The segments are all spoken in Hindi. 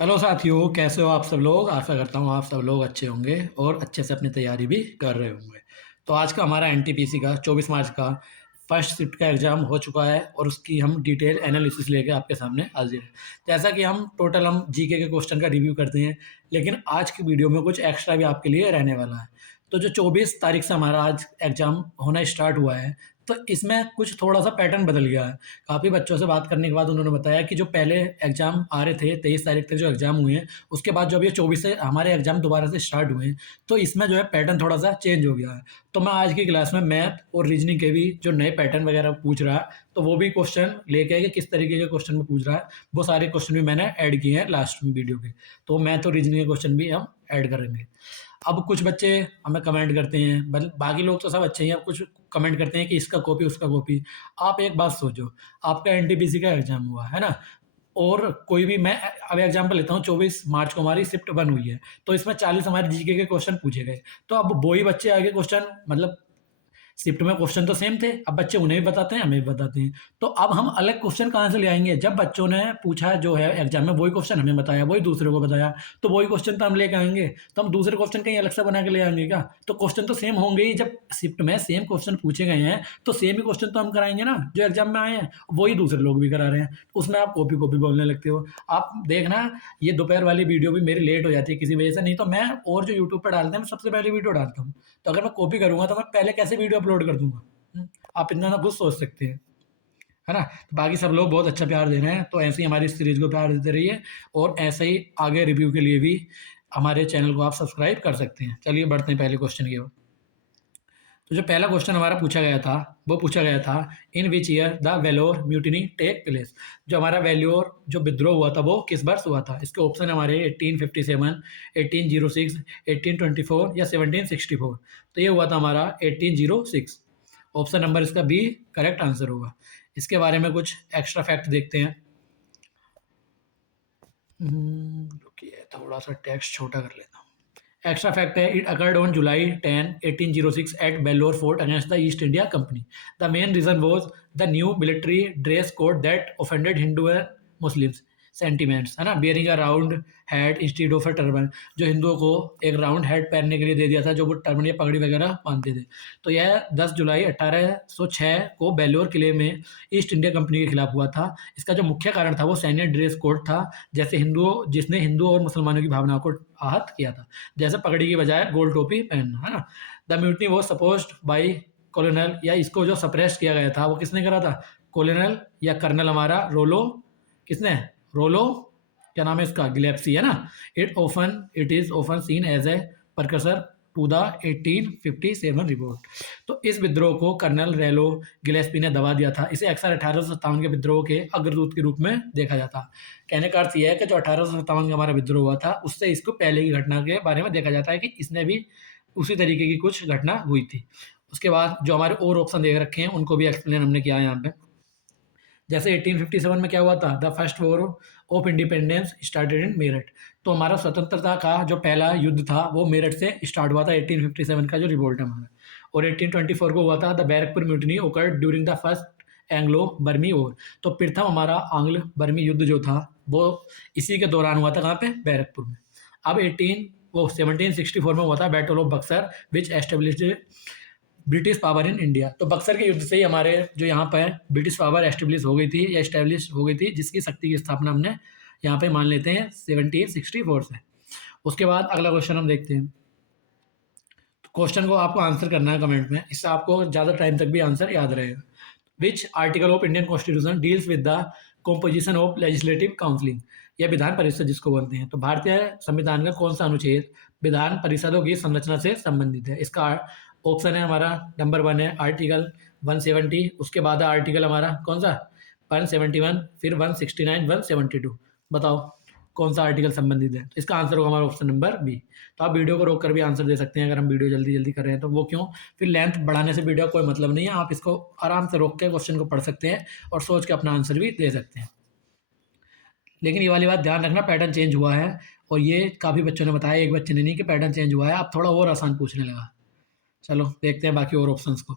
हेलो साथियों, कैसे हो आप सब लोग। आशा करता हूँ आप सब लोग अच्छे होंगे और अच्छे से अपनी तैयारी भी कर रहे होंगे। तो आज का हमारा एनटीपीसी का 24 मार्च का फर्स्ट शिफ्ट का एग्ज़ाम हो चुका है और उसकी हम डिटेल एनालिसिस लेके आपके सामने हाजिर हैं। जैसा कि हम जीके के क्वेश्चन का रिव्यू करते हैं, लेकिन आज की वीडियो में कुछ एक्स्ट्रा भी आपके लिए रहने वाला है। तो जो 24 तारीख से हमारा आज एग्ज़ाम होना स्टार्ट हुआ है, तो इसमें कुछ थोड़ा सा पैटर्न बदल गया है। काफ़ी बच्चों से बात करने के बाद उन्होंने बताया कि जो पहले एग्ज़ाम आ रहे थे 23 तारीख तक जो एग्ज़ाम हुए हैं, उसके बाद जो अभी 24 से हमारे एग्ज़ाम दोबारा से स्टार्ट हुए हैं, तो इसमें जो है पैटर्न थोड़ा सा चेंज हो गया है। तो मैं आज की क्लास में मैथ और रीजनिंग के भी जो नए पैटर्न वगैरह पूछ रहा है, तो वो भी क्वेश्चन लेके आए कि किस तरीके के क्वेश्चन में पूछ रहा है, वो सारे क्वेश्चन भी मैंने ऐड किए हैं लास्ट में वीडियो के। तो मैथ और रीजनिंग के क्वेश्चन भी हम ऐड करेंगे। अब कुछ बच्चे हमें कमेंट करते हैं, बाकी लोग तो सब अच्छे ही हैं, अब कुछ कमेंट करते हैं कि इसका कॉपी उसका कॉपी। आप एक बात सोचो, आपका एनटीपीसी का एग्जाम हुआ है ना, और कोई भी मैं अब एग्जांपल लेता हूँ, 24 मार्च को हमारी शिफ्ट 1 हुई है, तो इसमें 40 हमारे जीके के क्वेश्चन पूछे गए। तो अब वही बच्चे आगे क्वेश्चन मतलब शिफ्ट में क्वेश्चन तो सेम थे, अब बच्चे उन्हें भी बताते हैं, हमें भी बताते हैं। तो अब हम अलग क्वेश्चन कहाँ से ले आएंगे, जब बच्चों ने पूछा जो है एग्जाम में वही क्वेश्चन हमें बताया, वही दूसरे को बताया, तो वही क्वेश्चन तो हम लेके आएंगे। तो हम दूसरे क्वेश्चन कहीं अलग से बना के ले आएंगे क्या? तो क्वेश्चन तो सेम होंगे ही। जब शिफ्ट में सेम क्वेश्चन पूछे गए हैं, तो सेम ही क्वेश्चन तो हम कराएंगे ना जो एग्जाम में आए हैं, वही दूसरे लोग भी करा रहे हैं। उसमें आप कॉपी कॉपी बोलने लगते हो। आप देखना, ये दोपहर वाली वीडियो भी मेरी लेट हो जाती है किसी वजह से, नहीं तो मैं और जो यूट्यूब पर डालते हैं मैं सबसे पहले वीडियो डालता हूँ। तो अगर मैं कॉपी करूंगा तो मैं पहले कैसे वीडियो अपलोड कर दूंगा। आप इतना ना कुछ सोच सकते हैं, है ना। तो बाकी सब लोग बहुत अच्छा प्यार दे रहे हैं, तो ऐसे ही हमारी सीरीज को प्यार देते रहिए, और ऐसे ही आगे रिव्यू के लिए भी हमारे चैनल को आप सब्सक्राइब कर सकते हैं। चलिए बढ़ते हैं पहले क्वेश्चन की ओर। तो जो पहला क्वेश्चन हमारा पूछा गया था, वो पूछा गया था, in which year the Vellore mutiny take place. जो हमारा वेल्योर जो विद्रोह हुआ था वो किस वर्ष हुआ था। इसके ऑप्शन हमारे 1857, 1806, 1824 या 1764। तो ये हुआ था हमारा 1806। ऑप्शन नंबर इसका बी करेक्ट आंसर होगा। इसके बारे में कुछ एक्स्ट्रा फैक्ट देखते हैं। रुकिए, थोड़ा सा टेक्स्ट छोटा कर लेता हूँ। एक्स्ट्रा फैक्ट है, it occurred on July 10, 1806 at Vellore fort against the East India Company. The main reason was the new military dress code that offended Hindu and Muslims sentiments, है ना। Bearing a round head instead of a turban. जो हिंदुओं को एक राउंड हेड पहनने के लिए दे दिया था, जो वो टर्बन या पगड़ी वगैरह बांधते थे। तो यह 10 जुलाई 1806 को बेल्लोर किले में ईस्ट इंडिया कंपनी के खिलाफ हुआ था। इसका जो मुख्य कारण था वो सैन्य ड्रेस कोड था, जैसे हिंदुओं जिसने हिंदुओं और मुसलमानों की भावनाओं को आहत किया था, जैसे पगड़ी की बजाय गोल टोपी पहनना, है ना। द म्यूटनी वो सपोज्ड बाई कॉलोनल, या इसको जो सप्रेस किया गया था वो किसने करा था? कॉलोनल या कर्नल हमारा रोलो। किसने? रोलो। क्या नाम है इसका? गिलेप्सी, है ना। It is often seen as a precursor to the 1857 revolt. तो इस विद्रोह को कर्नल रेलो गिलेस्पी ने दबा दिया था। इसे अक्सर 1857 के विद्रोह के अग्रदूत के रूप में देखा जाता। कहने का अर्थ यह है कि जो 1857 का हमारा विद्रोह हुआ था, उससे इसको पहले की घटना के बारे में देखा जाता है कि इसने भी उसी तरीके की कुछ घटना हुई थी। उसके बाद जो हमारे और ऑप्शन देख रखे हैं उनको भी एक्सप्लेन हमने किया है यहाँ पे। जैसे 1857 में क्या हुआ था, the first war of independence started in Meerut. तो हमारा स्वतंत्रता का जो पहला युद्ध था वो मेरठ से स्टार्ट हुआ था, 1857 का जो रिवोल्ट है हमारा। और 1824 को हुआ था the Barrackpore mutiny occurred during the first Anglo बर्मी वॉर। तो प्रथम हमारा आंग्ल बर्मी युद्ध जो था वो इसी के दौरान हुआ था, कहाँ पे? बैरकपुर में। अब 1764 में हुआ था battle of Buxar which established British power in India. तो बक्सर के युद्ध से ही हमारे जो यहाँ पर ब्रिटिश पावर एस्टेब्लिश हो गई थी, या एस्टेब्लिश हो गई थी, जिसकी शक्ति की स्थापना हमने यहाँ पे मान लेते हैं 1764 से। उसके बाद अगला क्वेश्चन हम देखते हैं। तो क्वेश्चन को आपको आंसर करना है कमेंट में, इससे आपको ज़्यादा टाइम तक भी आंसर याद रहेगा। विच article of Indian constitution deals with the composition of legislative counselling. यह विधान परिषद जिसको बोलते हैं। तो भारतीय संविधान का कौन सा अनुच्छेद विधान परिषदों की संरचना से संबंधित है? इसका ऑप्शन है हमारा नंबर 1 है आर्टिकल 170, उसके बाद है आर्टिकल हमारा कौन सा? 171, फिर 169, 172। बताओ कौन सा आर्टिकल संबंधित है? तो इसका आंसर होगा हमारा ऑप्शन नंबर बी। तो आप वीडियो को रोक कर भी आंसर दे सकते हैं अगर हम वीडियो जल्दी जल्दी कर रहे हैं तो। वो क्यों? फिर लेंथ बढ़ाने से वीडियो का कोई मतलब नहीं है। आप इसको आराम से रोक के क्वेश्चन को पढ़ सकते हैं और सोच के अपना आंसर भी दे सकते हैं। लेकिन ये वाली बात ध्यान रखना, पैटर्न चेंज हुआ है, और ये काफ़ी बच्चों ने बताया, एक बच्चे ने नहीं, कि पैटर्न चेंज हुआ है, अब थोड़ा और आसान पूछने लगा। चलो देखते हैं बाकी और ऑप्शंस को।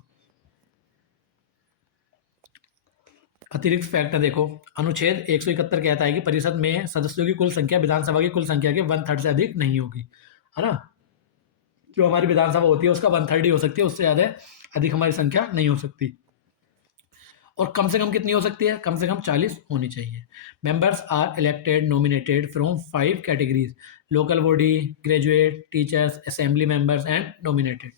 अतिरिक्त फैक्ट है देखो, अनुच्छेद 171 कहता है कि परिषद में सदस्यों की कुल संख्या विधानसभा की कुल संख्या के 1/3 से अधिक नहीं होगी, है ना। जो हमारी विधानसभा होती है उसका 1/3 ही हो सकती है, उससे ज़्यादा अधिक हमारी संख्या नहीं हो सकती। और कम से कम कितनी हो सकती है, कम से कम 40 होनी चाहिए। Members are elected nominated from 5 categories, local body, graduate, teachers, assembly members and nominated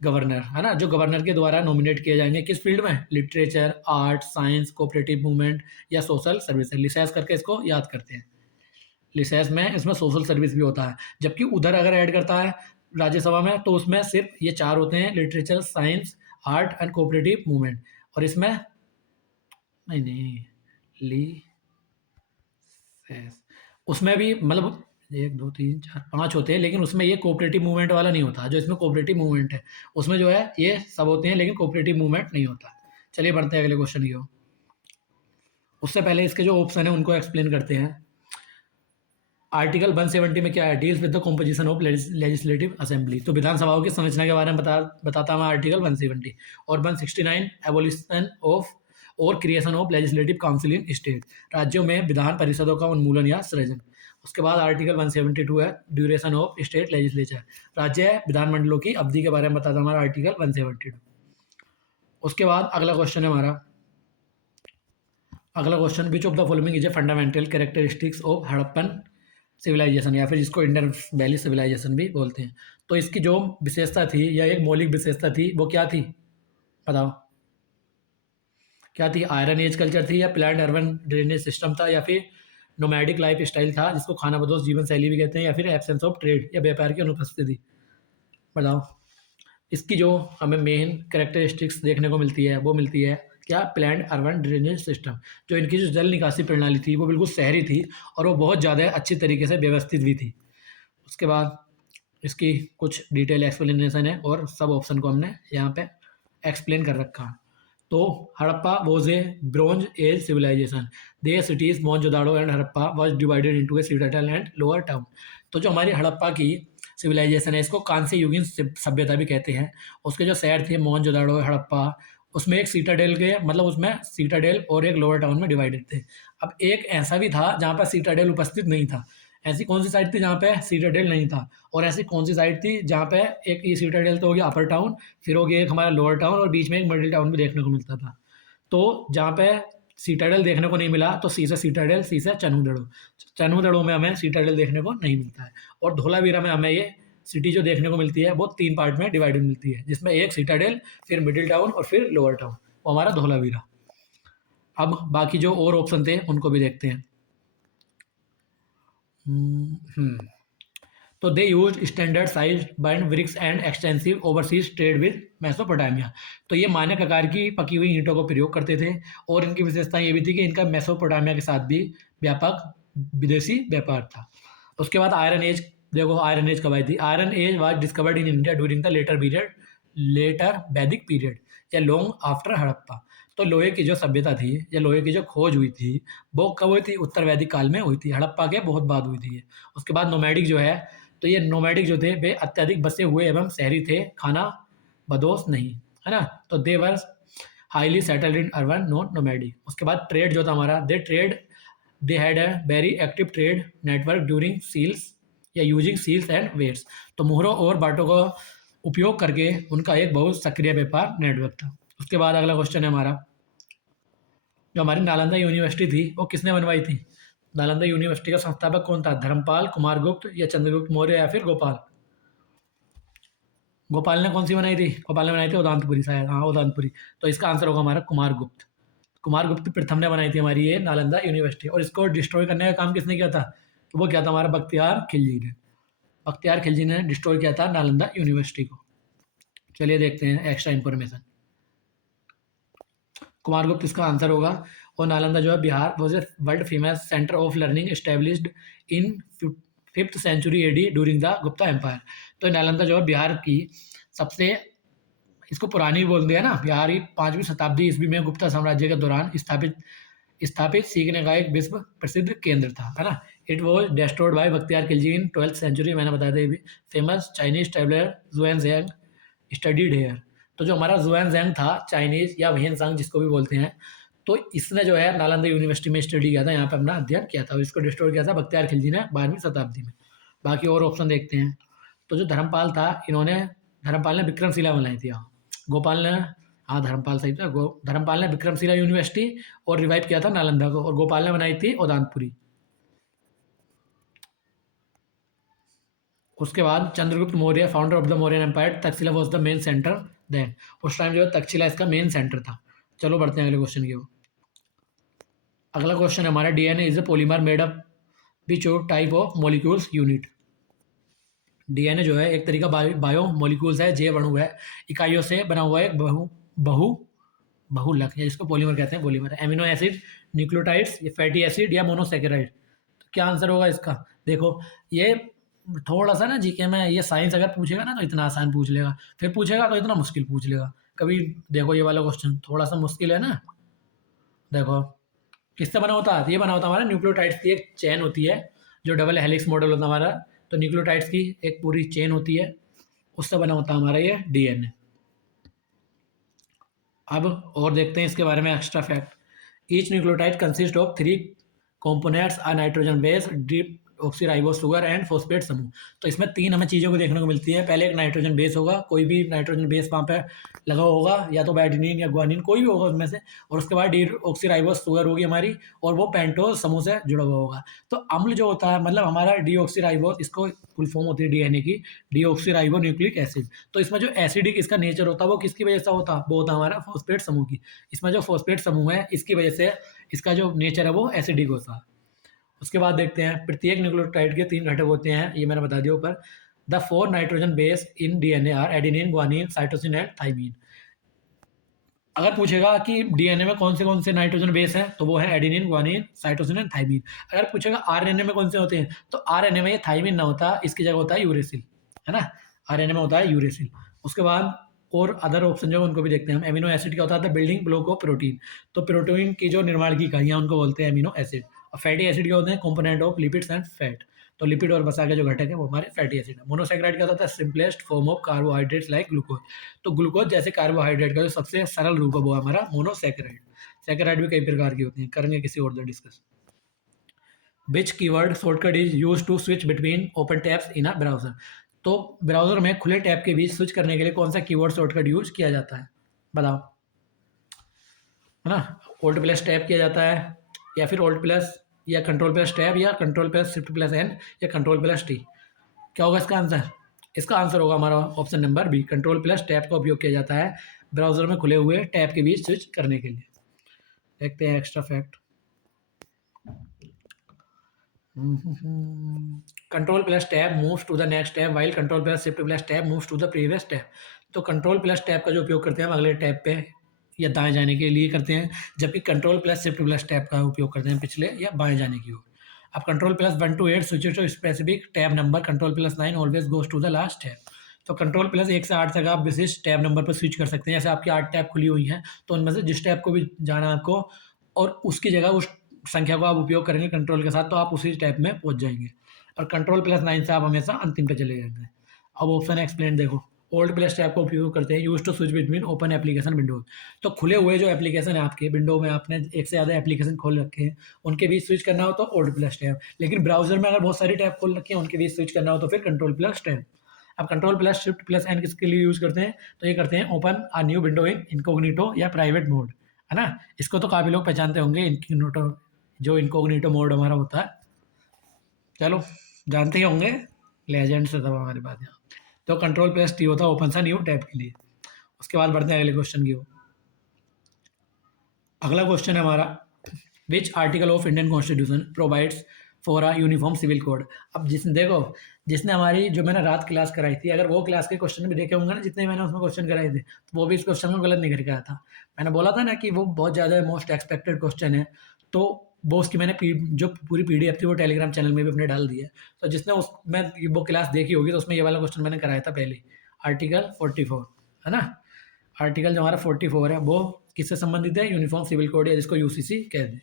governor, है ना। जो गवर्नर के द्वारा नॉमिनेट किए जाएंगे किस फील्ड में, literature, art, science, cooperative movement या सोशल सर्विस। लिसैस करके इसको याद करते हैं। लिसैस में इसमें सोशल सर्विस भी होता है, जबकि उधर अगर ऐड करता है राज्यसभा में तो उसमें सिर्फ ये 4 होते हैं, literature, science, art and cooperative movement. और इसमें नहीं नहीं, ली सेस उसमें भी मतलब 1 2 3 4 5 होते हैं, लेकिन उसमें ये कोऑपरेटिव मूवमेंट वाला नहीं होता। जो इसमें कोऑपरेटिव मूवमेंट है उसमें जो है ये सब होते हैं, लेकिन कोऑपरेटिव मूवमेंट नहीं होता। चलिए बढ़ते हैं अगले क्वेश्चन की ओर। उससे पहले इसके जो ऑप्शन है उनको एक्सप्लेन करते हैं। आर्टिकल 170 में क्या है, deals with the composition of legislative assembly. तो विधानसभाओं की संरचना के बारे में बताता हूँ आर्टिकल 170। और 169 एबोलिशन ऑफ और creation of legislative council in state, राज्यों में विधान परिषदों का उन्मूलन या सृजन। उसके बाद आर्टिकल 172 है ड्यूरेशन ऑफ स्टेट लेजिस्लेचर, राज्य विधानमंडलों की अवधि के बारे में बताता हमारा आर्टिकल 172। उसके बाद अगला क्वेश्चन है हमारा, अगला question, which of the following is a fundamental characteristics of Harappan civilization, या फिर जिसको इंडस वैली सिविलाइजेशन भी बोलते हैं। तो इसकी जो विशेषता थी या एक मौलिक विशेषता थी वो क्या थी, बताओ क्या थी। आयरन एज कल्चर थी, या प्लान्ड अर्बन ड्रेनेज सिस्टम था, या फिर नोमैडिक लाइफ स्टाइल था जिसको खाना बदोश जीवन शैली भी कहते हैं, या फिर एब्सेंस ऑफ ट्रेड या व्यापार की अनुपस्थिति। बताओ इसकी जो हमें मेन कैरेक्टरिस्टिक्स देखने को मिलती है वो मिलती है क्या, प्लान्ड अर्बन ड्रेनेज सिस्टम। जो इनकी जो जल निकासी प्रणाली थी वो बिल्कुल शहरी थी और वो बहुत ज़्यादा अच्छी तरीके से व्यवस्थित भी थी। उसके बाद इसकी कुछ डिटेल एक्सप्लेनेशन है और सब ऑप्शन को हमने यहाँ पे एक्सप्लेन कर रखा है। तो Harappa was a bronze age civilization, their cities Mohenjodaro and Harappa was divided into a citadel and lower town. तो जो हमारी हड़प्पा की सिविलाइजेशन है इसको कांस्य युगीन सभ्यता भी कहते हैं। उसके जो शहर थे मोहनजोदाड़ो, हड़प्पा, उसमें एक सीटाडेल के मतलब उसमें सीटाडेल और एक लोअर टाउन में डिवाइडेड थे। अब एक ऐसा भी था जहाँ पर सीटाडेल उपस्थित नहीं था। ऐसी कौन सी साइड थी जहाँ पे सीटाडेल नहीं था, और ऐसी कौन सी साइड थी जहाँ पे एक ये सीटाडेल तो हो गया अपर टाउन, फिर हो गया एक हमारा लोअर टाउन और बीच में एक मिडिल टाउन भी देखने को मिलता था। तो जहाँ पे सीटाडेल देखने को नहीं मिला तो सी से सीटाडेल, सी से चनूदड़ो। चनूदड़ो में हमें सीटाडेल देखने को नहीं मिलता है। और धोलावीरा में हमें ये सिटी जो देखने को मिलती है वो 3 पार्ट में डिवाइडेड मिलती है, जिसमें एक सीटाडेल, फिर मिडिल टाउन और फिर लोअर टाउन, वो हमारा धोलावीरा। अब बाकी जो और ऑप्शन थे उनको भी देखते हैं। तो they use standard size burnt bricks and extensive overseas trade with Mesopotamia. तो ये मानक आकार की पकी हुई ईंटों का प्रयोग करते थे, और इनकी विशेषता ये भी थी कि इनका मेसोपोटामिया के साथ भी व्यापक विदेशी व्यापार था। उसके बाद आयरन एज, देखो आयरन एज कब आई थी। Iron age was discovered in India during the later Vedic period या लॉन्ग आफ्टर हड़प्पा। तो लोहे की जो सभ्यता थी या लोहे की जो खोज हुई थी वो कब हुई थी, उत्तर वैदिक काल में हुई थी, हड़प्पा के बहुत बाद हुई थी ये। उसके बाद नोमैडिक जो है, तो ये नोमैडिक जो थे वे अत्यधिक बसे हुए एवं शहरी थे, खाना बदोश नहीं, है ना। तो they were highly settled in urban not nomadic. उसके बाद ट्रेड जो था हमारा, they had a very active trade network during seals या यूजिंग सील्स एंड वेट्स। तो मोहरों और बाटों का उपयोग करके उनका एक बहुत सक्रिय व्यापार नेटवर्क था। उसके बाद अगला क्वेश्चन है हमारा, जो हमारी नालंदा यूनिवर्सिटी थी वो किसने बनवाई थी। नालंदा यूनिवर्सिटी का संस्थापक कौन था, धर्मपाल, कुमारगुप्त या चंद्रगुप्त मौर्य या फिर गोपाल। गोपाल ने कौन सी बनाई थी, गोपाल ने बनाई थी उदांतपुरी शायद, हाँ उदांतपुरी। तो इसका आंसर होगा हमारा कुमारगुप्त। कुमारगुप्त प्रथम ने बनाई थी हमारी ये नालंदा यूनिवर्सिटी। और इसको डिस्ट्रॉय करने का काम किसने किया था, तो वो क्या था हमारा बख्तियार खिलजी ने। बख्तियार खिलजी ने डिस्ट्रॉय किया था नालंदा यूनिवर्सिटी को। चलिए देखते हैं एक्स्ट्रा इन्फॉर्मेशन। कुमारगुप्त इसका आंसर होगा। और नालंदा जो है Bihar was a world famous centre of learning established in 5th century AD during the Gupta empire. तो नालंदा जो है बिहार की सबसे, इसको पुरानी बोल दिया ना, बिहार की 5वीं शताब्दी ईस्वी में गुप्ता साम्राज्य के दौरान स्थापित स्थापित सीखने का एक विश्व प्रसिद्ध केंद्र था, है ना। It was destroyed by Bakhtiyar Khilji in 12th century, मैंने बताया था ये भी। Famous Chinese traveller Xuanzang studied here. तो जो हमारा जुएनजेंग था चाइनीज या व्हेनसांग जिसको भी बोलते हैं, तो इसने जो है नालंदा यूनिवर्सिटी में स्टडी किया था, यहाँ पे अपना अध्ययन किया था और इसको डिस्ट्रॉय किया था बख्तियार खिलजी ने 12वीं शताब्दी में। बाकी और ऑप्शन देखते हैं। तो जो धर्मपाल था, धर्मपाल ने विक्रमशिला बनाई थी। हाँ, गोपाल ने, हाँ धर्मपाल सही था। धर्मपाल ने विक्रमशिला यूनिवर्सिटी और रिवाइव किया था नालंदा को, और गोपाल ने बनाई थी उदानपुरी। उसके बाद Chandragupta Maurya, founder of the Mauryan empire, Taxila was the main centre then. उस टाइम जो है तक्षशिला इसका मेन सेंटर था। चलो बढ़ते हैं अगले क्वेश्चन की ओर। अगला क्वेश्चन है हमारा, DNA is a polymer made up which type of molecules unit. DNA जो है एक तरीका बायो मॉलिक्यूल्स है, जैव अणु है, इकाइयों से बना हुआ एक बहु बहुलक है, जिसको पॉलीमर कहते हैं, पॉलीमर। एमिनो एसिड, न्यूक्लियोटाइड्स, ये फैटी एसिड या मोनोसेकेराइड। तो क्या आंसर होगा इसका? देखो ये थोड़ा सा ना जीके में, ये साइंस अगर पूछेगा ना तो इतना आसान पूछ लेगा, फिर पूछेगा तो इतना मुश्किल पूछ लेगा। कभी देखो ये वाला क्वेश्चन थोड़ा सा मुश्किल है ना। देखो किससे बना होता है? ये बना होता है हमारा न्यूक्लियोटाइड्स की एक चेन होती है, जो डबल हेलिक्स मॉडल होता है हमारा। तो न्यूक्लियोटाइड्स की एक पूरी चेन होती है, उससे बना होता है हमारा ये डीएनए। अब और देखते हैं इसके बारे में extra fact. Each nucleotide consist of 3 components, a nitrogen base, deoxyribose sugar and phosphate समूह। तो इसमें 3 हमें चीज़ों को देखने को मिलती है। पहले एक नाइट्रोजन बेस होगा, कोई भी नाइट्रोजन बेस वहाँ पे लगा होगा, या तो एडेनिन या ग्वानिन, कोई भी होगा उसमें से। और उसके बाद डी ऑक्सीराइबोस शुगर होगी हमारी, और वो पेंटोज समूह से जुड़ा हुआ होगा। तो अम्ल जो होता है, मतलब हमारा डी ऑक्सीराइबोस, इसको फुल फॉर्म होती है डीएनए की, डी ऑक्सीराइबो न्यूक्लिक एसिड। तो इसमें जो एसिडिक इसका नेचर होता है वो किसकी वजह से होता है? वो होता है हमारा फॉस्फेट समूह की। इसमें जो फॉस्फेट समूह है, इसकी वजह से इसका जो नेचर है वो एसिडिक होता है। उसके बाद देखते हैं, प्रत्येक न्यूक्लियोटाइड के 3 घटक होते हैं, ये मैंने बता दिया ऊपर। The 4 nitrogen base in DNA are adenine, guanine, cytosine and thymine. अगर पूछेगा कि डीएनए में कौन से नाइट्रोजन बेस हैं, तो वो है adenine, guanine, cytosine and thymine. अगर पूछेगा आरएनए में कौन से होते हैं, तो आरएनए में ये थाइमीन ना होता, इसकी जगह होता है यूरेसिल, है ना। आरएनए में होता है यूरेसिल। उसके बाद और अदर ऑप्शन जो है उनको भी देखते हैं हम। एमिनो एसिड क्या होता है? The building block of protein. तो प्रोटीन की जो निर्माण की इकाइयाँ, उनको बोलते हैं एमिनो एसिड। और फैटी एसिड क्या होते हैं? Component of lipids and fat. तो लिपिड और वसा के जो घटक है वो हमारे फैटी एसिड है। मोनोसेक्राइड क्या होता है? Simplest form of carbohydrates like glucose. तो ग्लूकोज जैसे कार्बोहाइड्रेट का जो सबसे सरल रूप है वो है हमारा मोनोसेक्राइड। सेक्राइड भी कई प्रकार की होती हैं, करेंगे किसी और दिन discuss. Which keyword shortcut is use to switch between open tabs in a browser. तो ब्राउजर में खुले टैब के बीच स्विच करने के लिए कौन सा कीवर्ड शॉर्टकट यूज किया जाता है? बताओ, है ना। ऑल्ट प्लस टैब किया जाता है, या फिर ऑल्ट प्लस या कंट्रोल प्लस टैब, या control plus shift plus N, या कंट्रोल प्लस टी। क्या होगा इसका आंसर? इसका आंसर होगा हमारा option number B, control plus tab का उपयोग किया जाता है ब्राउजर में खुले हुए टैब के बीच स्विच करने के लिए। देखते हैं extra fact. Control plus tab moves to the next tab, while control plus shift plus tab moves to the previous tab. तो कंट्रोल प्लस टैब का जो उपयोग करते हैं हम अगले टैब पे या दाएं जाने के लिए करते हैं, जबकि control plus shift plus tab का उपयोग करते हैं पिछले या बाएं जाने की ओर। अब control plus 1 to 8 switches to specific tab number, control plus 9 always goes to the last tab. तो कंट्रोल प्लस 1 से 8 तक आप विशिष्ट टैब नंबर पर स्विच कर सकते हैं। जैसे आपकी 8 टैब खुली हुई हैं, तो उनमें से जिस टैब को भी जाना है आपको, और उसकी जगह उस संख्या को आप उपयोग करेंगे कंट्रोल के साथ, तो आप उसी टैब में पहुंच जाएंगे। और कंट्रोल प्लस 9 से आप हमेशा अंतिम पे चले जाएंगे। अब ऑप्शन एक्सप्लेन देखो। ओल्ड प्लस टैब का उपयोग करते हैं use to switch between open application windows. तो खुले हुए जो एप्लीकेशन है आपके विंडो में, आपने एक से ज़्यादा एप्लीकेशन खोल रखे हैं, उनके बीच स्विच करना हो तो ओल्ड प्लस टैब। लेकिन ब्राउजर में अगर बहुत सारी टैब खोल रखी है, उनके बीच स्विच करना हो तो फिर कंट्रोल प्लस टैब। अब control plus shift plus N किसके लिए यूज करते हैं? तो ये करते हैं open a new window in incognito या प्राइवेट मोड, है ना। इसको तो काफ़ी लोग पहचानते होंगे, इनकोग्निटो, जो इनकोग्निटो मोड हमारा होता है। चलो जानते ही होंगे, लेजेंड से सब हमारे पास यहाँ। तो कंट्रोल प्लस टी होता है ओपन सा न्यू टैब के लिए। उसके बाद बढ़ते हैं अगले क्वेश्चन की ओर। अगला क्वेश्चन है हमारा, which article of Indian constitution provides for a uniform civil code. अब जिसने देखो, जिसने हमारी जो मैंने रात क्लास कराई थी, अगर वो क्लास के क्वेश्चन भी देखे होंगे ना, जितने मैंने उसमें क्वेश्चन कराए थे, तो वो भी इस क्वेश्चन को गलत नहीं करके आया था। मैंने बोला था ना कि वो बहुत ज़्यादा मोस्ट एक्सपेक्टेड क्वेश्चन है, तो वो उसकी मैंने जो पूरी पीडीएफ थी वो टेलीग्राम चैनल में भी अपने डाल दी है। तो जिसने उसमें वो क्लास देखी होगी, तो उसमें ये वाला क्वेश्चन मैंने कराया था पहले, आर्टिकल 44, है ना। आर्टिकल जो हमारा 44 है वो किससे संबंधित है? यूनिफॉर्म सिविल कोड, या जिसको यूसीसी कहते हैं।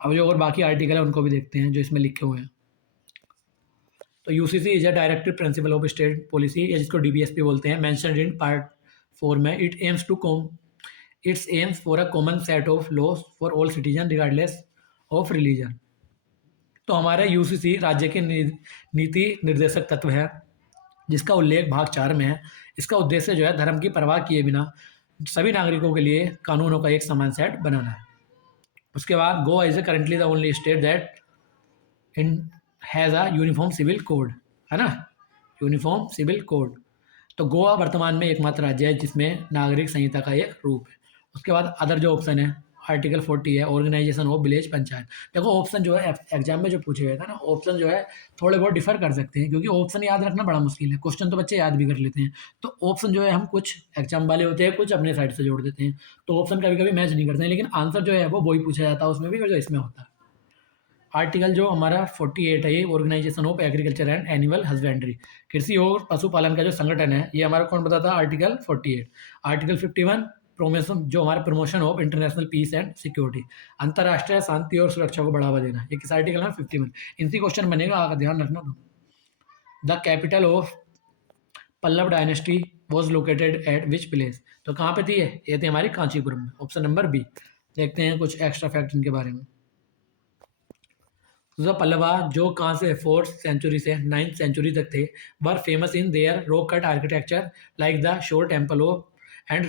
अब जो और बाकी आर्टिकल है उनको भी देखते हैं जो इसमें लिखे हुए हैं। तो UCC is a directive principle of state policy, या जिसको डीबीएसपी बोलते हैं, मेंशन्ड इन पार्ट 4 में। It aims to its aims for a common set of laws for all citizen regardless of religion. तो हमारे यूसीसी राज्य के नीति निर्देशक तत्व है जिसका उल्लेख भाग 4 में है। इसका उद्देश्य जो है धर्म की परवाह किए बिना सभी नागरिकों के लिए कानूनों का एक समान सेट बनाना है। उसके बाद Goa is currently the only state that in has a uniform civil code, है ना, यूनिफॉर्म सिविल कोड। तो गोवा वर्तमान में एकमात्र राज्य है जिसमें नागरिक संहिता का एक रूप है। उसके बाद अदर जो ऑप्शन है आर्टिकल 40 है ऑर्गेनाइजेशन ऑफ विलेज पंचायत। देखो ऑप्शन जो है एग्जाम में जो पूछे गए थे ना, ऑप्शन जो है थोड़े बहुत डिफर कर सकते हैं क्योंकि ऑप्शन याद रखना बड़ा मुश्किल है, क्वेश्चन तो बच्चे याद भी कर लेते हैं। तो ऑप्शन जो है हम कुछ एग्जाम वाले होते हैं, कुछ अपने साइड से जोड़ देते हैं, तो ऑप्शन कभी कभी मैच नहीं करते हैं, लेकिन आंसर जो है वो वही पूछा जाता है उसमें भी और जो इसमें होता है। आर्टिकल जो हमारा 48 है ये organisation of agriculture and animal husbandry, कृषि और पशुपालन का जो संगठन है ये हमारा कौन बताता है, आर्टिकल 48। आर्टिकल 51 प्रोमोशन जो हमारा promotion of international peace and security, अंतर्राष्ट्रीय शांति और सुरक्षा को बढ़ावा देना, ये किस आर्टिकल है, 51। इनसे क्वेश्चन बनेगा, आगे ध्यान रखना। तो the capital of Pallava dynasty was located at which place, तो कहाँ पे थी ये थी हमारी कांचीपुरम में, ऑप्शन नंबर बी। देखते हैं कुछ एक्स्ट्रा फैक्ट इनके बारे में। जो पल्लवा जो कहाँ से 4th सेंचुरी से 9th सेंचुरी तक थे, वर famous in their rock cut architecture like the shore temple of and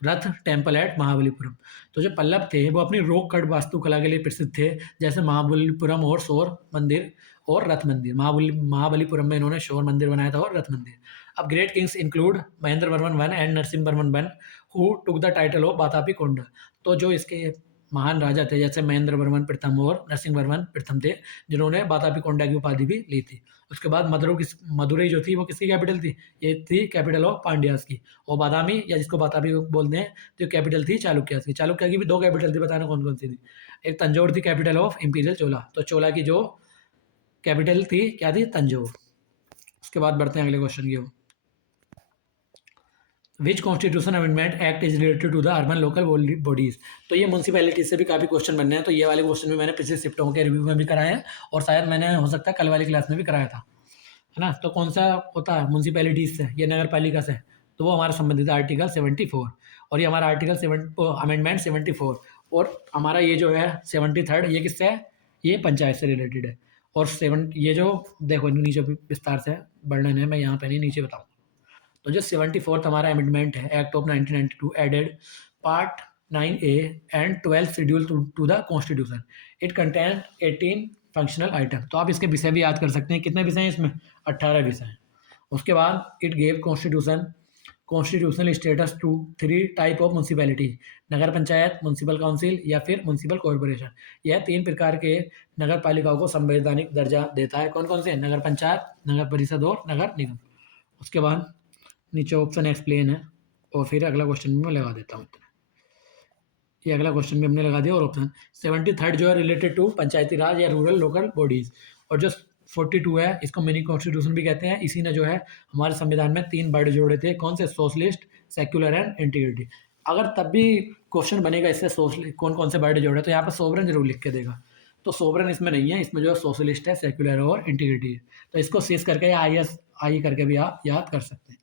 Rath temple at Mahabalipuram. तो जो पल्लव थे वो अपनी रॉक कट वास्तुकला के लिए प्रसिद्ध थे, जैसे महाबलीपुरम और शोर मंदिर और रथ मंदिर। महाबलीपुरम में इन्होंने शोर मंदिर बनाया था और रथ मंदिर। अब great kings include Mahendra Varman one and Narasimha Varman one who took the title of Vatapi Konda. तो जो इसके महान राजा थे जैसे महेंद्र वर्मन प्रथम और नरसिंह वर्मन प्रथम थे जिन्होंने बातापी कोंडा की उपाधि भी ली थी। उसके बाद मदुरई जो थी वो किसकी कैपिटल थी, ये थी कैपिटल ऑफ पांड्यास की। और बादामी या जिसको बातापी बोलते हैं तो कैपिटल थी चालुक्यास की। चालुक्य की भी 2 कैपिटल थी, बताना कौन कौन सी थी। एक तंजौर थी कैपिटल ऑफ इंपीरियल चोला, तो चोला की जो कैपिटल थी क्या थी, तंजौर। उसके बाद बढ़ते हैं अगले क्वेश्चन की ओर। Which constitution amendment act is related to the urban local bodies. तो ये म्यूनसिपैलिटी से भी काफ़ी क्वेश्चन बनने हैं, तो ये वाले क्वेश्चन भी मैंने पिछले शिफ्टों के रिव्यू में भी कराए हैं और शायद मैंने हो सकता है कल वाली क्लास में भी कराया था, है ना। तो कौन सा होता है म्यूनसिपैलिटीज से, ये नगर पालिका से, तो वो हमारा संबंधित है आर्टिकल 74। और ये हमारा आर्टिकल अमेंडमेंट 74 और हमारा ये जो है 73 ये किससे है, ये पंचायत से रिलेटेड है। और ये जो देखो नीचे विस्तार से वर्णन है, मैं यहाँ पे नहीं नीचे बताऊँ। तो जो 74th हमारा अमेंडमेंट है act of 1992 added part 9A and 12th schedule to the constitution. It contain 18 functional item. तो आप इसके विषय भी याद कर सकते हैं, कितने विषय हैं इसमें, 18 विषय हैं। उसके बाद it gave constitutional status to 3 type of municipality, नगर पंचायत, म्यूनसिपल काउंसिल या फिर म्यूनसिपल कॉरपोरेशन। यह 3 प्रकार के नगर पालिकाओं को संवैधानिक दर्जा देता है। कौन कौन से, नगर पंचायत, नगर परिषद और नगर निगम। उसके बाद नीचे ऑप्शन एक्सप्लेन है और फिर अगला क्वेश्चन भी मैं लगा देता हूँ। ये अगला क्वेश्चन भी हमने लगा दिया। और ऑप्शन 73 जो है रिलेटेड टू पंचायती राज या रूरल लोकल बॉडीज। और जो 42 है इसको मिनी कॉन्स्टिट्यूशन भी कहते हैं। इसी ने जो है हमारे संविधान में 3 वर्ड जोड़े थे, कौन से, सोशलिस्ट, सेक्युलर एंड इंटीग्रिटी। अगर तब भी क्वेश्चन बनेगा इससे सोशल कौन कौन से वर्ड जोड़े, तो यहाँ पर सोवरेन जरूर लिख के देगा। तो सोवरेन इसमें नहीं है, इसमें जो है सोशलिस्ट है, सेक्युलर और इंटीग्रिटी है। तो इसको सीज करके या आई करके भी आप याद कर सकते हैं।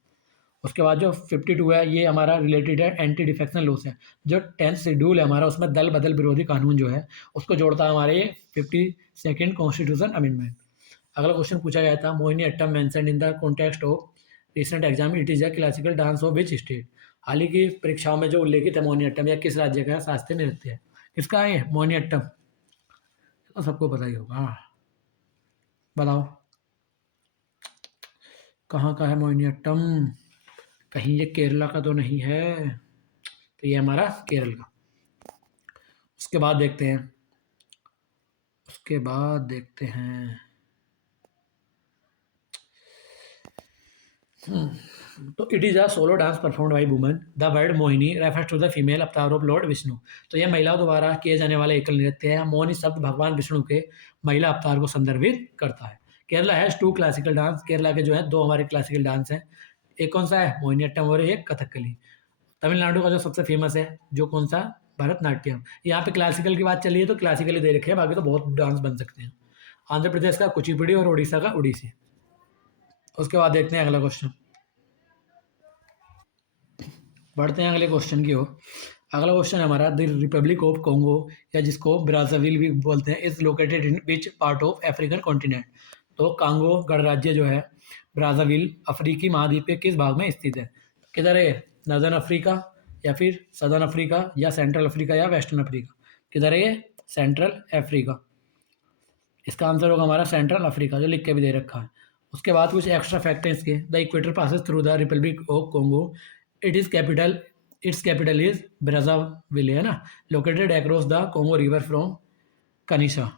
उसके बाद जो 52 है ये हमारा रिलेटेड है एंटी डिफेक्शन लॉ से। जो 10th शेड्यूल है हमारा उसमें दल बदल विरोधी कानून जो है उसको जोड़ता है हमारे ये 52nd कॉन्स्टिट्यूशन अमेंडमेंट। अगला क्वेश्चन पूछा गया था, Mohiniyattam mentioned in the context of recent exam, it is a classical dance of which state. हाल ही की परीक्षाओं में जो उल्लेखित है मोहिनी अट्टम या किस राज्य का शास्त्रीय नृत्य है, किसका है मोहिनी अट्टम, तो सबको पता ही होगा। हाँ बताओ कहाँ का है मोहिनी अट्टम, कहीं ये केरला का तो नहीं है, तो ये हमारा केरल का। उसके बाद देखते हैं तो it is a solo dance performed by woman. The word Mohini refers to the female avatar of Lord Vishnu. तो यह महिलाओं द्वारा किए जाने वाला एकल नृत्य है। मोहिनी शब्द भगवान विष्णु के महिला अवतार को संदर्भित करता है। Kerala has 2 classical dance, Kerala के जो है 2 हमारे क्लासिकल डांस हैं। एक कौन सा है, मोहिनीअट्टम, और एक कथकली। तमिलनाडु का जो सबसे फेमस है जो कौन सा, भरतनाट्यम। यहाँ पे क्लासिकल की बात चली है तो क्लासिकली दे रखे हैं, बाकी तो बहुत डांस बन सकते हैं। आंध्र प्रदेश का कुचिपुड़ी और उड़ीसा का उड़ीसी। उसके बाद देखते हैं अगला क्वेश्चन, बढ़ते हैं अगले क्वेश्चन की ओर। अगला क्वेश्चन है हमारा, द रिपब्लिक ऑफ कॉन्गो या जिसको ब्राज़ाविल भी बोलते हैं, is located in which part of African continent. तो कांगो गणराज्य जो है ब्राज़ाविल अफ्रीकी महाद्वीप के किस भाग में स्थित है? किधर है? नॉर्दर्न अफ्रीका या फिर सदर्न अफ्रीका या सेंट्रल अफ्रीका या वेस्टर्न अफ्रीका? किधर है ये? Central Africa. इसका आंसर होगा हमारा सेंट्रल अफ्रीका, जो लिख के भी दे रखा है। उसके बाद कुछ एक्स्ट्रा फैक्ट हैं इसके। The equator passes through the Republic of Congo, its capital is Brazzaville, है ना, located across the Congo river from Kinshasa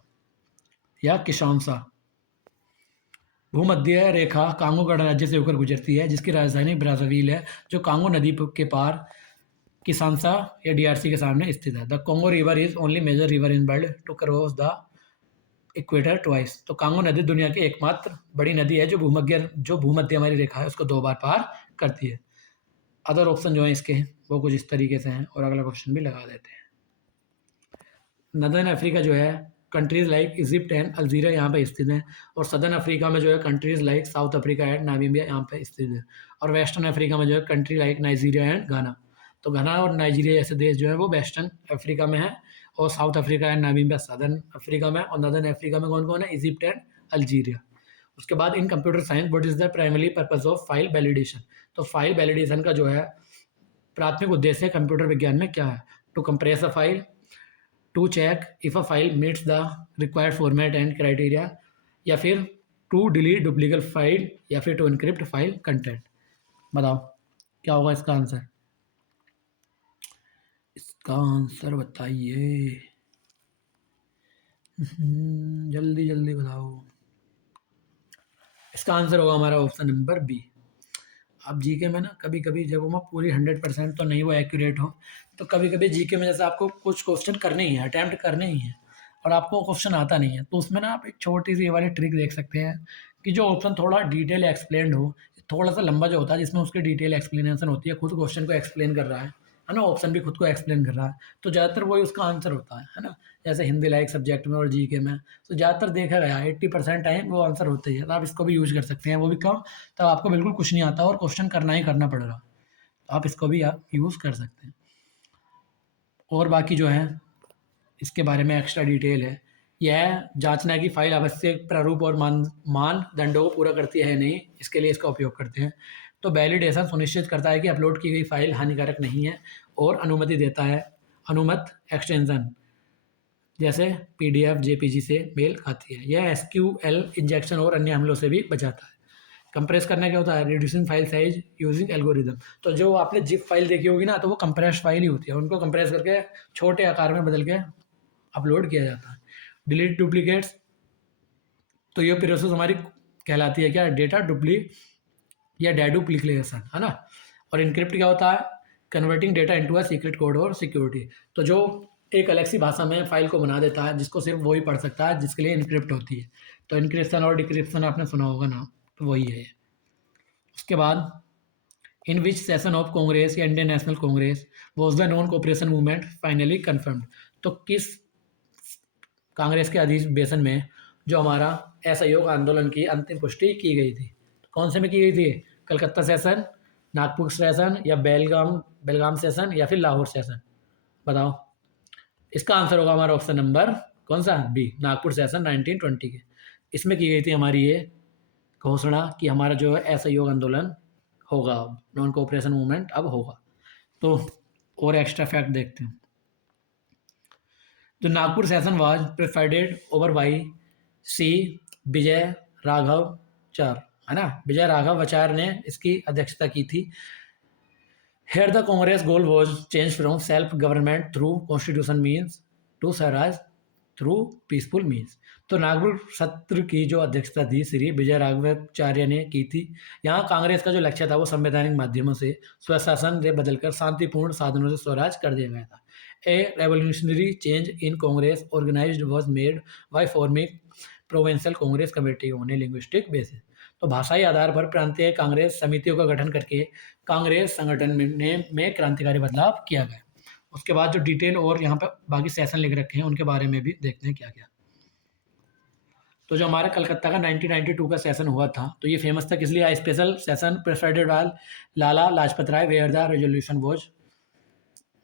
या किशानसा। भूमध्य रेखा कांगो गणराज्य से होकर गुजरती है, जिसकी राजधानी ब्राज़ाविल है, जो कांगो नदी के पार किसानसा या डीआरसी के सामने स्थित है। The Congo river is only major river in world to cross the equator twice. तो कांगो नदी दुनिया की एकमात्र बड़ी नदी है जो भूमध्य हमारी रेखा है उसको 2 बार पार करती है। अदर ऑप्शन जो है इसके वो कुछ इस तरीके से हैं, और अगला क्वेश्चन भी लगा देते हैं। नदर्न अफ्रीका जो है countries like Egypt and Algeria यहाँ पे स्थित हैं, और सदर्न अफ्रीका में जो है countries like south Africa and Namibia यहाँ पे स्थित है, और वेस्टर्न अफ्रीका में जो है कंट्री लाइक नाइजीरिया एंड घाना। तो घाना और नाइजीरिया जैसे देश जो है वो वेस्टर्न अफ्रीका में है, और south Africa and Namibia southern Africa में, और नदर्न अफ्रीका में कौन कौन है? Egypt and Algeria. उसके बाद इन computer science what is the primary purpose of file validation. तो फाइल वैलिडेशन का जो है प्राथमिक उद्देश्य कंप्यूटर विज्ञान में क्या है? To compress a file, to check if a file meets the required format and criteria, या फिर टू डिलीट डुप्लीकेट फाइल, या फिर टू इनक्रिप्ट फाइल कंटेंट। बताओ क्या होगा इसका आंसर? इसका आंसर बताइए, जल्दी जल्दी बताओ। इसका आंसर होगा हमारा ऑप्शन नंबर बी। अब जीके में ना कभी कभी जब वो पूरी 100% तो नहीं वो एक्यूरेट हो, तो कभी कभी जीके में जैसे आपको कुछ क्वेश्चन करने ही है, अटैम्प्ट करने ही है, और आपको क्वेश्चन आता नहीं है, तो उसमें ना आप एक छोटी सी ये वाली ट्रिक देख सकते हैं कि जो ऑप्शन थोड़ा डिटेल एक्सप्लेन हो, थोड़ा सा लंबा जो होता है जिसमें उसकी डिटेल एक्सप्लेनेशन होती है, खुद क्वेश्चन को एक्सप्लेन कर रहा है ना, ऑप्शन भी खुद को एक्सप्लेन कर रहा है, तो ज़्यादातर वही उसका आंसर होता है ना। जैसे हिंदी लाइक सब्जेक्ट में और जीके में तो ज़्यादातर देखा गया 80% टाइम वो आंसर होते ही है, तो आप इसको भी यूज कर सकते हैं, वो भी कम, तब आपको बिल्कुल कुछ नहीं आता और क्वेश्चन करना ही करना पड़ेगा, तो आप इसको भी आप यूज़ कर सकते हैं। और बाकी जो है इसके बारे में एक्स्ट्रा डिटेल है, यह जांचना है कि फाइल आवश्यक प्रारूप और मानदंडों को पूरा करती है नहीं, इसके लिए इसका उपयोग करते हैं। तो वैलिडेशन सुनिश्चित करता है कि अपलोड की गई फाइल हानिकारक नहीं है, और अनुमति देता है अनुमत एक्सटेंशन, जैसे पीडीएफ जेपीजी से मेल खाती है। यह एसक्यूएल इंजेक्शन और अन्य हमलों से भी बचाता है। कंप्रेस करना क्या होता है? Reducing file size using algorithm. तो जो आपने जिप फाइल देखी होगी ना, तो वो कंप्रेस फाइल ही होती है, उनको कंप्रेस करके छोटे आकार में बदल के अपलोड किया जाता है। डिलीट डुप्लीकेट्स, तो ये प्रोसेस हमारी कहलाती है क्या? डेटा या डेडुप्लीकेशन, है ना। और इनक्रिप्ट क्या होता है? Converting data into a secret code और सिक्योरिटी। तो जो एक अलग सी भाषा में फाइल को बना देता है जिसको सिर्फ वही पढ़ सकता है, जिसके लिए इनक्रिप्ट होती है। तो इनक्रिप्शन और डिक्रिप्शन आपने सुना होगा ना, तो वही है। उसके बाद इन विच सेशन ऑफ कांग्रेस या Indian national Congress was the non cooperation movement finally confirmed. तो किस कांग्रेस के अधिवेशन में जो हमारा असहयोग आंदोलन की अंतिम पुष्टि की गई थी? तो कौन से में की गई थी? कलकत्ता सेशन, नागपुर सेशन, या बेलगाम सेशन, या फिर लाहौर सेशन? बताओ। इसका आंसर होगा हमारा ऑप्शन नंबर कौन सा? बी, नागपुर सेशन 1920 के। इसमें की गई थी हमारी ये घोषणा कि हमारा जो है असहयोग आंदोलन होगा, नॉन कोऑपरेशन मूवमेंट अब होगा। तो और एक्स्ट्रा फैक्ट देखते हैं। जो Nagpur session was presided over by C Vijaya Raghavacharya, है ना, विजय राघवाचार्य ने इसकी अध्यक्षता की थी। Here the Congress goal was change from self-government through constitution means to Swaraj through peaceful means. तो नागपुर सत्र की जो अध्यक्षता थी श्री विजय राघवाचार्य ने की थी। यहाँ कांग्रेस का जो लक्ष्य था वो संवैधानिक माध्यमों से स्वशासन से बदलकर शांतिपूर्ण साधनों से स्वराज कर दिया गया था। A revolutionary change in Congress organised was made by forming provincial Congress committee on a linguistic basis. तो भाषाई आधार पर प्रांतीय कांग्रेस समितियों का गठन करके कांग्रेस संगठन में क्रांतिकारी बदलाव किया गया। उसके बाद जो डिटेल और यहाँ पर बाकी सेशन लिख रखे हैं उनके बारे में भी देखते हैं क्या क्या। तो जो हमारा कलकत्ता का 1992 का सेशन हुआ था, तो ये फेमस था किस लिए? Special session presided by Lala Lajpat Rai where the resolution was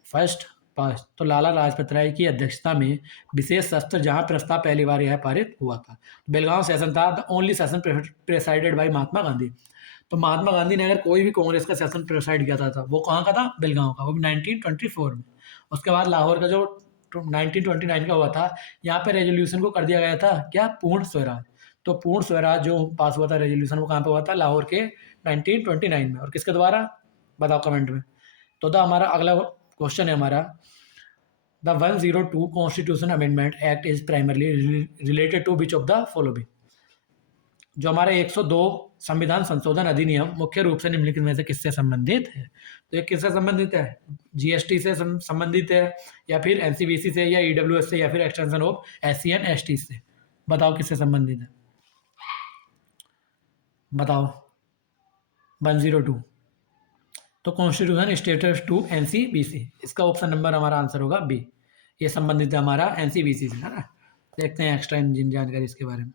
first pass, तो लाला लाजपत राय की अध्यक्षता में विशेष सत्र जहां प्रस्ताव पहली बार यह पारित हुआ था। बेलगांव सेशन था the only session presided by Mahatma Gandhi. तो महात्मा गांधी ने अगर कोई भी कांग्रेस का सेशन प्रेसाइड किया था वो कहाँ का था? बेलगांव का, वो भी 1924 में। उसके बाद लाहौर का जो 1929 का हुआ था, यहाँ पे रेजोल्यूशन को कर दिया गया था क्या? पूर्ण स्वराज। तो पूर्ण स्वराज जो पास हुआ था रेजोल्यूशन, वो कहाँ पे हुआ था? लाहौर के 1929 में। और किसके द्वारा? बताओ कमेंट में। तो हमारा अगला क्वेश्चन है हमारा, the 102 constitution amendment act is primarily related to which of the following. जो हमारा 102 संविधान संशोधन अधिनियम मुख्य रूप से निम्नलिखित में से किससे संबंधित है? तो ये किससे संबंधित है? जीएसटी से संबंधित है, या फिर एनसीबीसी से, या ईडब्ल्यूएस से, या फिर एक्सटेंशन ऑफ एससीएन एसटी से? बताओ किससे संबंधित है? बताओ। 102 तो कॉन्स्टिट्यूशन स्टेटस टू एनसीबीसी, इसका ऑप्शन नंबर हमारा आंसर होगा बी। ये संबंधित है हमारा एनसीबीसी से, है ना। देखते हैं एक्स्ट्रा इंजन जानकारी इसके बारे में।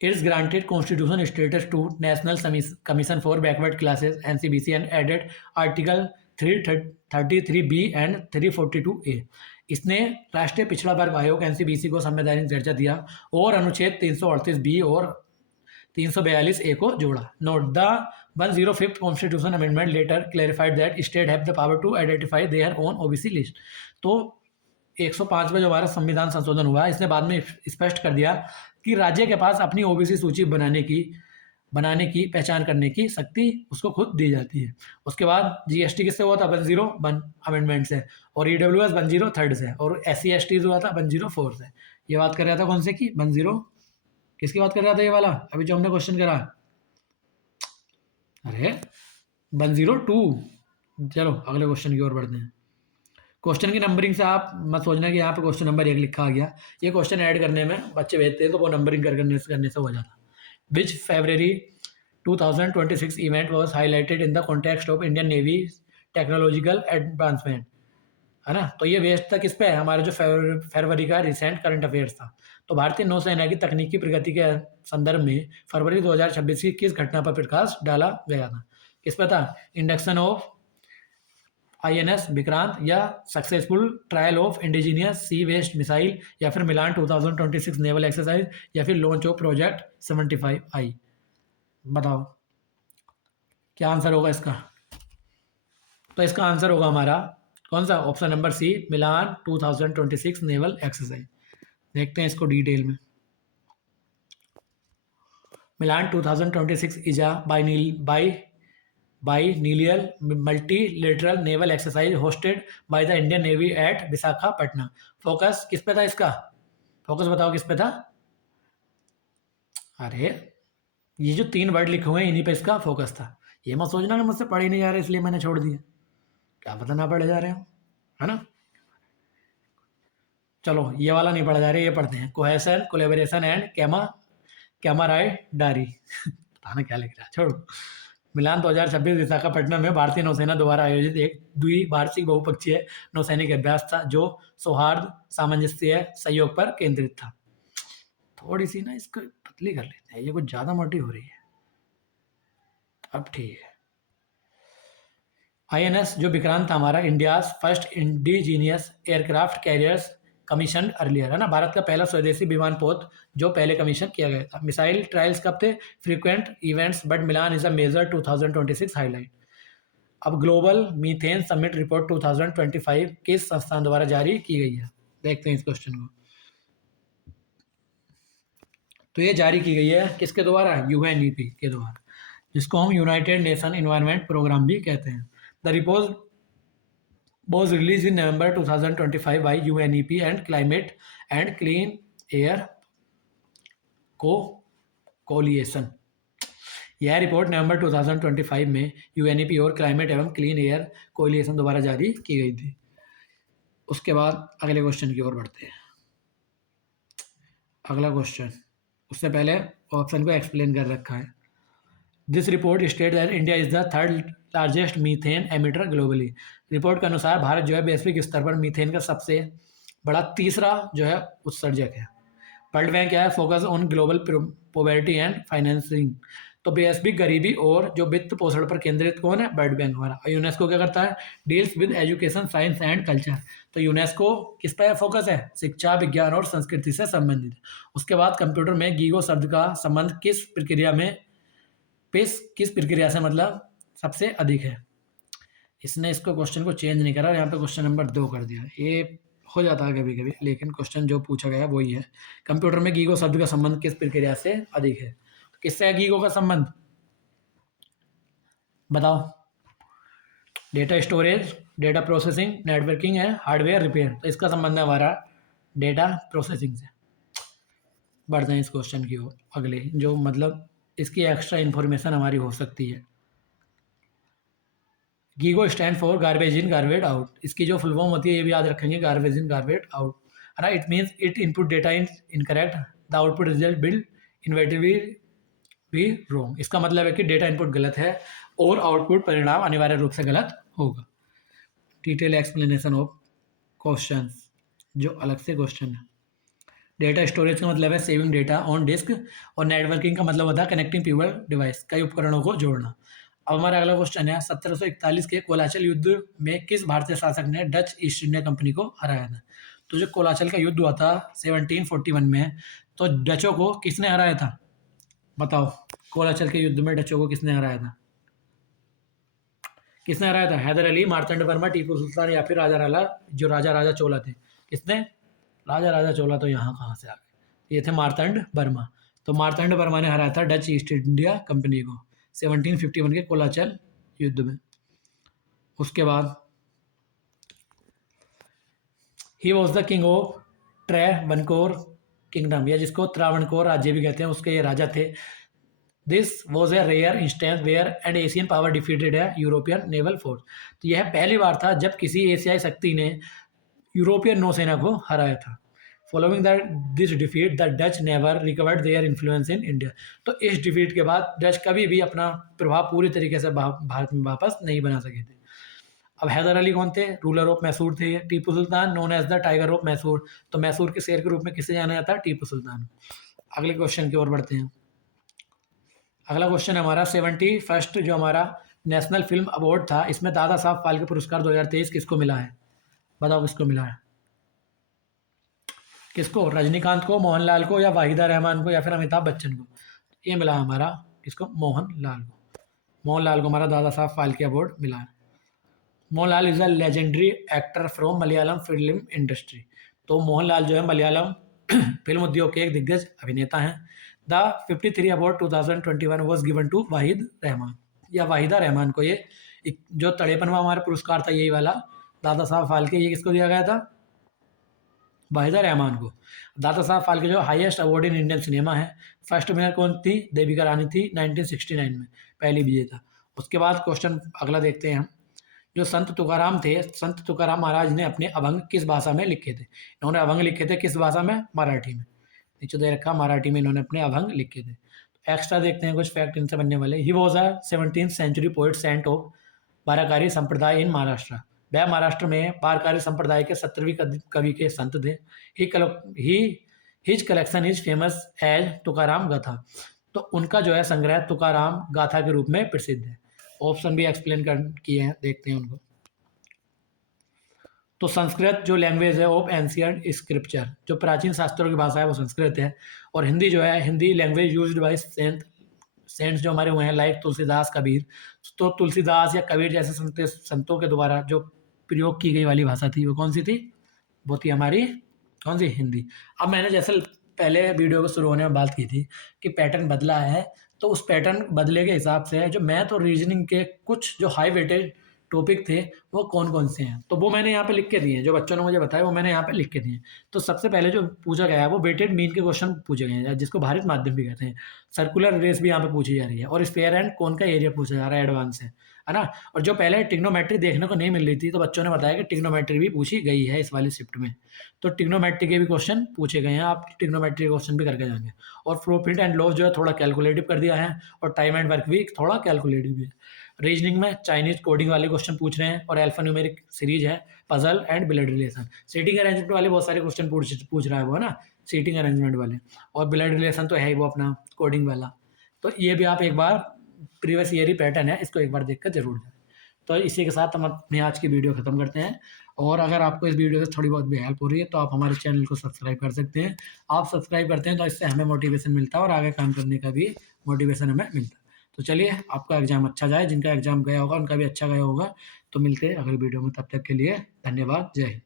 It's granted constitutional status to National Commission for Backward Classes (NCBC) and added Article 333B and 342A। इसने राष्ट्रीय पिछड़ा वर्ग आयोग एनसीबीसी को संवैधानिक दर्जा दिया और अनुच्छेद 338B और 342A को जोड़ा। Note the 105th constitution amendment later clarified that state have the power to identify their own OBC list. तो 105 में जो हमारा संविधान संशोधन हुआ, इसने बाद में स्पष्ट कर दिया कि राज्य के पास अपनी ओबीसी सूची बनाने की पहचान करने की शक्ति उसको खुद दी जाती है। उसके बाद जीएसटी किससे हुआ था? 101 अमेंडमेंट से, और ईडब्ल्यूएस 103 से, और एससी एसटी हुआ था 104 से। ये बात कर रहा था कौन से की? 10 किसकी बात कर रहा था ये वाला अभी जो हमने क्वेश्चन करा? अरे 102। चलो अगले क्वेश्चन की ओर बढ़ते हैं। क्वेश्चन की नंबरिंग से आप मत सोचना कि यहाँ पे क्वेश्चन नंबर 1 लिखा आ गया। ये क्वेश्चन ऐड करने में बच्चे भेजते हैं तो वो नंबरिंग करने से हो जाता। विच February 2026 event was highlighted in the context of Indian navy technological advancement, है ना। तो ये बेस्ड था किस पे है? हमारे जो फरवरी का रिसेंट करंट अफेयर्स था। तो भारतीय नौसेना की तकनीकी प्रगति के संदर्भ में फरवरी 2026 की किस घटना पर प्रकाश डाला गया था? किस पे था? इंडक्शन ऑफ आईएनएस विक्रांत, या successful trial of indigenous sea west missile, या फिर मिलान 2026 नेवल एक्सरसाइज, या फिर लॉन्च ऑफ प्रोजेक्ट 75I। बताओ क्या आंसर होगा इसका? तो इसका आंसर होगा हमारा कौन सा? ऑप्शन नंबर सी, मिलान 2026 नेवल एक्सरसाइज। देखते हैं इसको डिटेल में। मिलान 2026 is a biennial multilateral naval exercise hosted by the Indian Navy at Visakhapatnam. Focus किस पे था इसका? फोकस बताओ किस पे था? अरे ये जो 3 वर्ड लिखे हुए हैं इन्हीं पे इसका फोकस था। ये मत सोचना कि मुझसे पढ़ ही नहीं जा रहे इसलिए मैंने छोड़ दिया, क्या पता ना पढ़े जा रहे हो, है ना। चलो ये वाला नहीं पढ़ा जा रहा है, ये पढ़ते हैं। कोहेशन, कोलेबोरेशन एंड कैमराडेरी पता ना क्या लिख रहा है, छोड़ो। मिलान 2026 विशाखापट्टनम में भारतीय नौसेना द्वारा आयोजित एक द्विवार्षिक बहुपक्षीय नौसैनिक अभ्यास था जो सौहार्द, सामंजस्य, सहयोग पर केंद्रित था। थोड़ी सी ना इसको पतली कर लेते हैं, ये कुछ ज़्यादा मोटी हो रही है। अब ठीक है। आईएनएस जो विक्रांत था हमारा, India's first indigenous aircraft carriers commission earlier, है ना। भारत का पहला स्वदेशी विमानपोत जो पहले कमीशन किया गया था। मिसाइल ट्रायल्स कब थे? Frequent events but Milan is a major 2026 highlight. अब ग्लोबल मीथेन समिट रिपोर्ट 2025 किस संस्थान द्वारा जारी की गई है? देखते हैं इस क्वेश्चन को। तो ये जारी की गई है किसके द्वारा? यूएनईपी के द्वारा, जिसको हम यूनाइटेड नेशन इन्वायरमेंट प्रोग्राम भी कहते हैं। The report was released in November 2025 by UNEP and Climate and Clean Air Coalition। यह रिपोर्ट नवंबर 2025 में यूएनईपी और क्लाइमेट एवं क्लीन एयर कोलिएशन द्वारा जारी की गई थी। उसके बाद अगले क्वेश्चन की ओर बढ़ते हैं। अगला क्वेश्चन, उससे पहले ऑप्शन को एक्सप्लेन कर रखा है। This report state that India is the third largest methane emitter globally. Report के अनुसार भारत जो है वैश्विक स्तर पर मीथेन का सबसे बड़ा तीसरा जो है उत्सर्जक है। वर्ल्ड बैंक क्या है? Focus on global poverty and financing. तो बेहद गरीबी और जो वित्त पोषण पर केंद्रित कौन है? वर्ल्ड बैंक हमारा। और यूनेस्को क्या करता है? Deals with education, science and culture. तो यूनेस्को किस पर फोकस है? शिक्षा, विज्ञान और संस्कृति से संबंधित। उसके बाद कंप्यूटर में गीगो शब्द का संबंध किस प्रक्रिया से मतलब सबसे अधिक है? इसने इसको क्वेश्चन को चेंज नहीं करा, यहाँ पे क्वेश्चन नंबर 2 कर दिया। ये हो जाता है कभी कभी, लेकिन क्वेश्चन जो पूछा गया है वही है। कंप्यूटर में गीगो शब्द का संबंध किस प्रक्रिया से अधिक है? तो किससे है गीगो का संबंध? बताओ। Data storage, data processing, networking है, हार्डवेयर रिपेयर। तो इसका संबंध है हमारा डेटा प्रोसेसिंग से। बढ़ते हैं इस क्वेश्चन की ओर अगले, जो मतलब इसकी एक्स्ट्रा इन्फॉर्मेशन हमारी हो सकती है। GIGO stand for garbage in garbage out. इसकी जो फुल फॉर्म होती है ये भी याद रखेंगे, गार्बेज इन गार्बेज आउट, है ना। It means it input data in incorrect, the output result build inevitably भी रॉन्ग। इसका मतलब है कि डेटा इनपुट गलत है और आउटपुट परिणाम अनिवार्य रूप से गलत होगा। डिटेल एक्सप्लेनेशन ऑफ क्वेश्चन, जो अलग से क्वेश्चन है। डेटा स्टोरेज का मतलब है सेविंग डेटा ऑन डिस्क, और नेटवर्किंग का मतलब होता है कनेक्टिंग पीपल डिवाइस, कई उपकरणों को जोड़ना। अब हमारा अगला क्वेश्चन है, 1741 के कोलाचल युद्ध में किस भारतीय शासक ने डच ईस्ट इंडिया कंपनी को हराया था? तो जो कोलाचल का युद्ध हुआ था 1741 में, तो डचों को किसने हराया था? बताओ। कोलाचल के युद्ध में डचों को किसने हराया था? किसने हराया था? हैदर अली, मार्तंड वर्मा, टीपू सुल्तान या फिर राजा राला, जो राजा राजा चोला थे। किसने? राजा राजा चोला। तो यहाँ कहाँ से आ गए? ये थे मार्तंड वर्मा। तो मार्तंड वर्मा ने हराया था डच ईस्ट इंडिया कंपनी को 1751 के कोलाचल युद्ध में। उसके बाद ही was the king of Travancore kingdom, या जिसको त्रावणकोर राज्य भी कहते हैं, उसके ये राजा थे। This was a rare instance where an Asian power defeated a European naval force. तो यह पहली बार था जब किसी एशियाई शक्ति ने यूरोपियन नौसेना को हराया था। Following that this defeat the Dutch never recovered their influence in India. तो इस डिफीट के बाद डच कभी भी अपना प्रभाव पूरी तरीके से भारत में वापस नहीं बना सके थे। अब हैदर अली कौन थे? रूलर ऑफ मैसूर थे। Tipu Sultan known as the tiger of Mysore, तो मैसूर के शेर के रूप में किसे जाना जाता है? टीपू सुल्तान। अगले क्वेश्चन की ओर बढ़ते हैं। अगला क्वेश्चन है हमारा 71st जो हमारा नेशनल फिल्म अवार्ड था, इसमें दादा साहब फाल्के पुरस्कार 2023 किसको मिला है? बताओ किसको मिला है? किसको? रजनीकांत को, मोहनलाल को, या वाहिदा रहमान को, या फिर अमिताभ बच्चन को? ये मिला हमारा किसको? मोहनलाल को। मोहनलाल को हमारा दादा साहब फाल्के अवार्ड मिला है। Mohanlal is a legendary actor from Malayalam film industry. तो मोहनलाल जो है मलयालम फिल्म उद्योग के एक दिग्गज अभिनेता हैं। The 53 award 2021 was given to Wahid Rehman, या वाहिदा रहमान को ये जो तड़ेपनवा हमारा पुरस्कार था यही वाला दादा साहब फाल्के, ये किसको दिया गया था? वाहिदा रहमान को। दादा साहब फाल्के जो highest award in Indian cinema है। फर्स्ट विनर कौन थी? देविका रानी थी 1969 में, पहली विजेता। उसके बाद क्वेश्चन अगला देखते हैं हम। जो संत तुकाराम थे, संत तुकाराम महाराज ने अपने अभंग किस भाषा में लिखे थे? इन्होंने अभंग लिखे थे किस भाषा में? मराठी में। नीचे दे रखा मराठी में इन्होंने अपने अभंग लिखे थे। एक्स्ट्रा देखते हैं कुछ फैक्ट इनसे बनने वाले। He was a 17th century poet saint of Varkari sampradaya in Maharashtra. वह महाराष्ट्र में बारकारी संप्रदाय के 17वीं कवि के संत थे। He his collection is famous as Tukaram Gatha. तो उनका जो है संग्रह तुकाराम गाथा के रूप में प्रसिद्ध है। ऑप्शन भी एक्सप्लेन कर किए हैं, देखते हैं उनको। तो संस्कृत जो लैंग्वेज है ऑफ एंशियंट स्क्रिप्चर, जो प्राचीन शास्त्रों की भाषा है वो संस्कृत है। और हिंदी जो है, Hindi language used by saints जो हमारे हुए हैं, लाइक तुलसीदास, कबीर। तो तुलसीदास या कबीर जैसे संतों के द्वारा जो प्रयोग की गई वाली भाषा थी वो कौन सी थी? वो थी हमारी कौन सी? हिंदी। अब मैंने जैसे पहले वीडियो को शुरू होने में बात की थी कि पैटर्न बदला है, तो उस पैटर्न बदले के हिसाब से जो मैथ और रीजनिंग के कुछ जो हाई वेटेज टॉपिक थे वो कौन कौन से हैं, तो वो मैंने यहाँ पे लिख के दिए हैं। जो बच्चों ने मुझे बताया वो मैंने यहाँ पे लिख के दिए हैं। तो सबसे पहले जो पूछा गया है वो वेटेड मीन के क्वेश्चन पूछे गए हैं, जिसको भारित माध्यम भी कहते हैं। सर्कुलर रेस भी यहाँ पे पूछी जा रही है, और स्पेयर एंड कौन का एरिया पूछा जा रहा है, एडवांस है ना। और जो पहले टिग्नोमेट्री देखने को नहीं मिल रही थी, तो बच्चों ने बताया कि टिग्नोमेट्री भी पूछी गई है इस वाली शिफ्ट में। तो टिग्नोमेट्री के भी क्वेश्चन पूछे गए हैं, आप टिग्नोमेट्री के क्वेश्चन भी करके जाएंगे। और प्रॉफिट एंड लॉस जो है थोड़ा कैलकुलेटिव कर दिया है, और टाइम एंड वर्क भी थोड़ा कैलकुलेटिव भी है। रीजनिंग में चाइनीज कोडिंग वाले क्वेश्चन पूछ रहे हैं, और अल्फा न्यूमेरिक सीरीज है, puzzle and blood relation. Seating arrangement वाले बहुत सारे क्वेश्चन पूछ रहा है वो, है ना, सीटिंग अरेंजमेंट वाले। और ब्लड रिलेशन तो है ही वो अपना कोडिंग वाला। तो ये भी आप एक बार प्रीवियस ईयर ही पैटर्न है, इसको एक बार देख कर जरूर जाए। तो इसी के साथ हम अपनी आज की वीडियो ख़त्म करते हैं। और अगर आपको इस वीडियो से थोड़ी बहुत भी हेल्प हो रही है तो आप हमारे चैनल को सब्सक्राइब कर सकते हैं। आप सब्सक्राइब करते हैं तो इससे हमें मोटिवेशन मिलता है और आगे काम करने का भी मोटिवेशन हमें मिलता है। तो चलिए, आपका एग्ज़ाम अच्छा जाए, जिनका एग्ज़ाम गया होगा उनका भी अच्छा गया होगा। तो मिलते हैं अगली वीडियो में, तब तक के लिए धन्यवाद। जय हिंद।